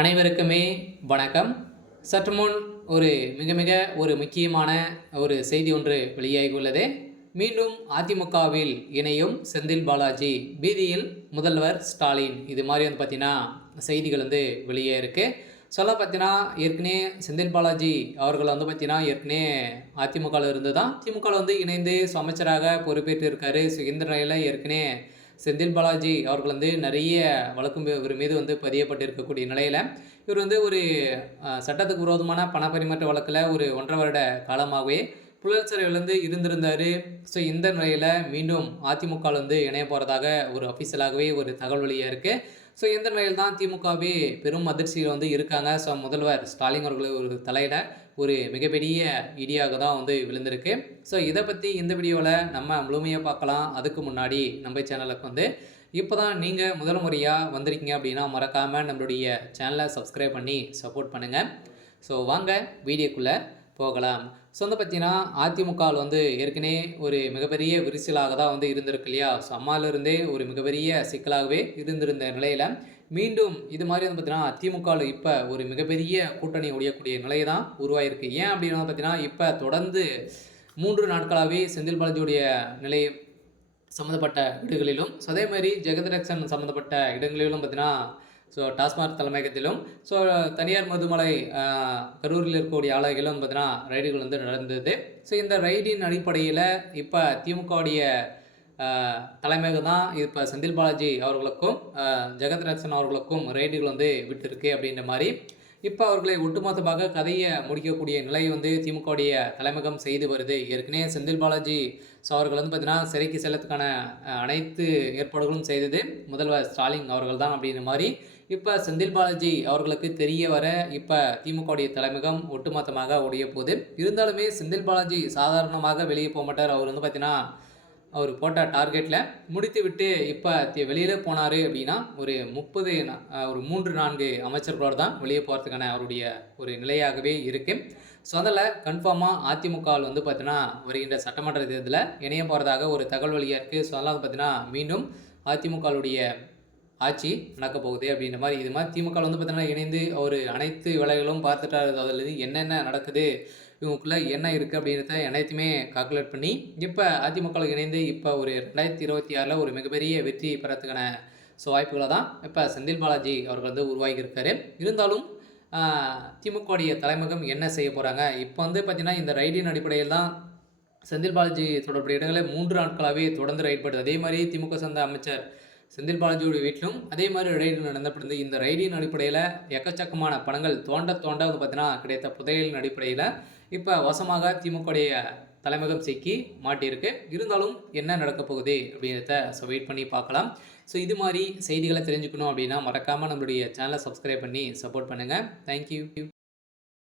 அனைவருக்குமே வணக்கம். சற்று முன் ஒரு மிக மிக ஒரு முக்கியமான ஒரு செய்தி ஒன்று வெளியாகியுள்ளது. மீண்டும் அதிமுகவில் இணையும் செந்தில் பாலாஜி, பீதியில் முதல்வர் ஸ்டாலின். இது மாதிரி வந்து பார்த்தீங்கன்னா செய்திகள் வந்து வெளியே இருக்கு. சொல்ல பார்த்தீங்கன்னா ஏற்கனவே செந்தில் பாலாஜி அவர்கள் வந்து பார்த்தீங்கன்னா ஏற்கனவே அதிமுகவில் இருந்து தான் திமுகவில் வந்து இணைந்து அமைச்சராக பொறுப்பேற்று இருக்காரு. ஸோ இந்த நிலையில் ஏற்கனவே செந்தில் பாலாஜி அவர்கள் வந்து நிறைய வழக்கும் இவர் மீது வந்து பதியப்பட்டிருக்கக்கூடிய நிலையில் இவர் வந்து ஒரு சட்டத்துக்கு விரோதமான பண பரிமாற்ற வழக்கில் ஒரு 1.5 வருட காலமாகவே புழல் சிறையிலேருந்து இருந்திருந்தார். ஸோ இந்த நிலையில் மீண்டும் அதிமுகவில் வந்து இணைய போகிறதாக ஒரு அஃபீஷியலாகவே ஒரு தகவல் வெளியாக இருக்குது. ஸோ இந்த நிலையில் தான் திமுகவே பெரும் அதிர்ச்சியில் வந்து இருக்காங்க. ஸோ முதல்வர் ஸ்டாலின் அவர்கள் ஒரு தலையில் ஒரு மிகப்பெரிய இடியாக தான் வந்து விழுந்திருக்கு. ஸோ இதை பற்றி இந்த வீடியோவில் நம்ம முழுமையாக பார்க்கலாம். அதுக்கு முன்னாடி நம்ம சேனலுக்கு வந்து இப்போ தான் நீங்கள் முதல் முறையாக வந்திருக்கீங்க அப்படின்னா மறக்காமல் நம்மளுடைய சேனலை சப்ஸ்கிரைப் பண்ணி சப்போர்ட் பண்ணுங்கள். ஸோ வாங்க வீடியோக்குள்ளே போகலாம். ஸோ வந்து பார்த்தீங்கன்னா அதிமுகவில் வந்து ஏற்கனவே ஒரு மிகப்பெரிய விரிசலாக தான் வந்து இருந்திருக்கு இல்லையா. ஸோ அம்மாவிலிருந்தே ஒரு மிகப்பெரிய சிக்கலாகவே இருந்திருந்த நிலையில் மீண்டும் இது மாதிரி வந்து பார்த்தீங்கன்னா அதிமுகவில் இப்போ ஒரு மிகப்பெரிய கூட்டணி ஒழியக்கூடிய நிலை தான் உருவாயிருக்கு. ஏன் அப்படின்னு வந்து பார்த்தீங்கன்னா இப்போ தொடர்ந்து 3 நாட்களாகவே செந்தில் பாலாஜியுடைய நிலை சம்மந்தப்பட்ட இடங்களிலும், ஸோ அதே மாதிரி ஜெகத்ரட்சன் சம்மந்தப்பட்ட இடங்களிலும் பார்த்தீங்கன்னா ஸோ டாஸ்மாக் தலைமையகத்திலும், ஸோ தனியார் மதுமலை கரூரில் இருக்கக்கூடிய ஆலைகளும் பார்த்தீங்கன்னா ரைடுகள் வந்து நடந்தது. ஸோ இந்த ரைடின் அடிப்படையில் இப்போ திமுகவுடைய தலைமையகம் தான் இப்போ செந்தில் பாலாஜி அவர்களுக்கும் ஜெகத்ரட்சன் அவர்களுக்கும் ரைடுகள் வந்து விட்டுருக்கு அப்படின்ற மாதிரி இப்போ அவர்களை ஒட்டுமொத்தமாக கதையை முடிக்கக்கூடிய நிலை வந்து திமுகவுடைய தலைமையகம் செய்து வருது. ஏற்கனவே செந்தில் பாலாஜி ஸோ அவர்கள் வந்து பார்த்தீங்கன்னா சிறைக்கு செல்லத்துக்கான அனைத்து ஏற்பாடுகளும் செய்தது முதல்வர் ஸ்டாலின் அவர்கள் தான் அப்படின்ற மாதிரி இப்போ செந்தில் பாலாஜி அவர்களுக்கு தெரிய வர இப்போ திமுகவுடைய தலைமையகம் ஒட்டுமொத்தமாக ஒழிய போகுது. இருந்தாலுமே செந்தில் பாலாஜி சாதாரணமாக வெளியே போக மாட்டார். அவர் வந்து பார்த்தீங்கன்னா அவர் போட்ட டார்கெட்டில் முடித்து விட்டு இப்போ வெளியில் போனார் அப்படின்னா ஒரு 3-4 அமைச்சர்களோடு தான் வெளியே போகிறதுக்கான அவருடைய ஒரு நிலையாகவே இருக்குது. ஸோ அதில் கன்ஃபார்மாக அதிமுகவில் வந்து பார்த்தீங்கன்னா வருகின்ற சட்டமன்ற தேர்தலில் இணைய போகிறதாக ஒரு தகவல் வழியாக இருக்குது. ஸோ அதெல்லாம் வந்து பார்த்தீங்கன்னா மீண்டும் அதிமுகவுடைய ஆட்சி நடக்க போகுது அப்படின்ற மாதிரி இது மாதிரி திமுக வந்து பார்த்தீங்கன்னா இணைந்து ஒரு அனைத்து வேலைகளும் பார்த்துட்டாரு. அதில் என்னென்ன நடக்குது, இவங்களுக்குள்ள என்ன இருக்குது அப்படின்றத அனைத்துமே கால்குலேட் பண்ணி இப்போ அதிமுக இணைந்து இப்போ ஒரு 2026 ஒரு மிகப்பெரிய வெற்றி பெறத்துக்கான வாய்ப்புகளை தான் இப்போ செந்தில் பாலாஜி அவர்கள் வந்து உருவாகியிருக்காரு. இருந்தாலும் திமுகவுடைய தலைமையகம் என்ன செய்ய போகிறாங்க இப்போ வந்து பார்த்திங்கன்னா இந்த ரைடின் அடிப்படையில் தான் செந்தில் பாலாஜி தொடர்புடைய இடங்களில் 3 நாட்களாகவே தொடர்ந்து ரைட் பண்ணுது. அதே மாதிரி திமுக சார்ந்த அமைச்சர் செந்தில் பாலாஜியோட வீட்டிலும் அதே மாதிரி ரைடு நடந்தப்படுது. இந்த ரைடின் அடிப்படையில் எக்கச்சக்கமான பணங்கள் தோண்ட வந்து பார்த்தீங்கன்னா கிடைத்த புதையலின் அடிப்படையில் இப்போ வசமாக திமுகவுடைய தலைமையகம் சிக்கி மாட்டியிருக்கு. இருந்தாலும் என்ன நடக்க போகுது அப்படின்றத வெயிட் பண்ணி பார்க்கலாம். ஸோ இது மாதிரி செய்திகளை தெரிஞ்சுக்கணும் அப்படின்னா மறக்காமல் நம்மளுடைய சேனலை சப்ஸ்கிரைப் பண்ணி சப்போர்ட் பண்ணுங்கள். தேங்க்யூ.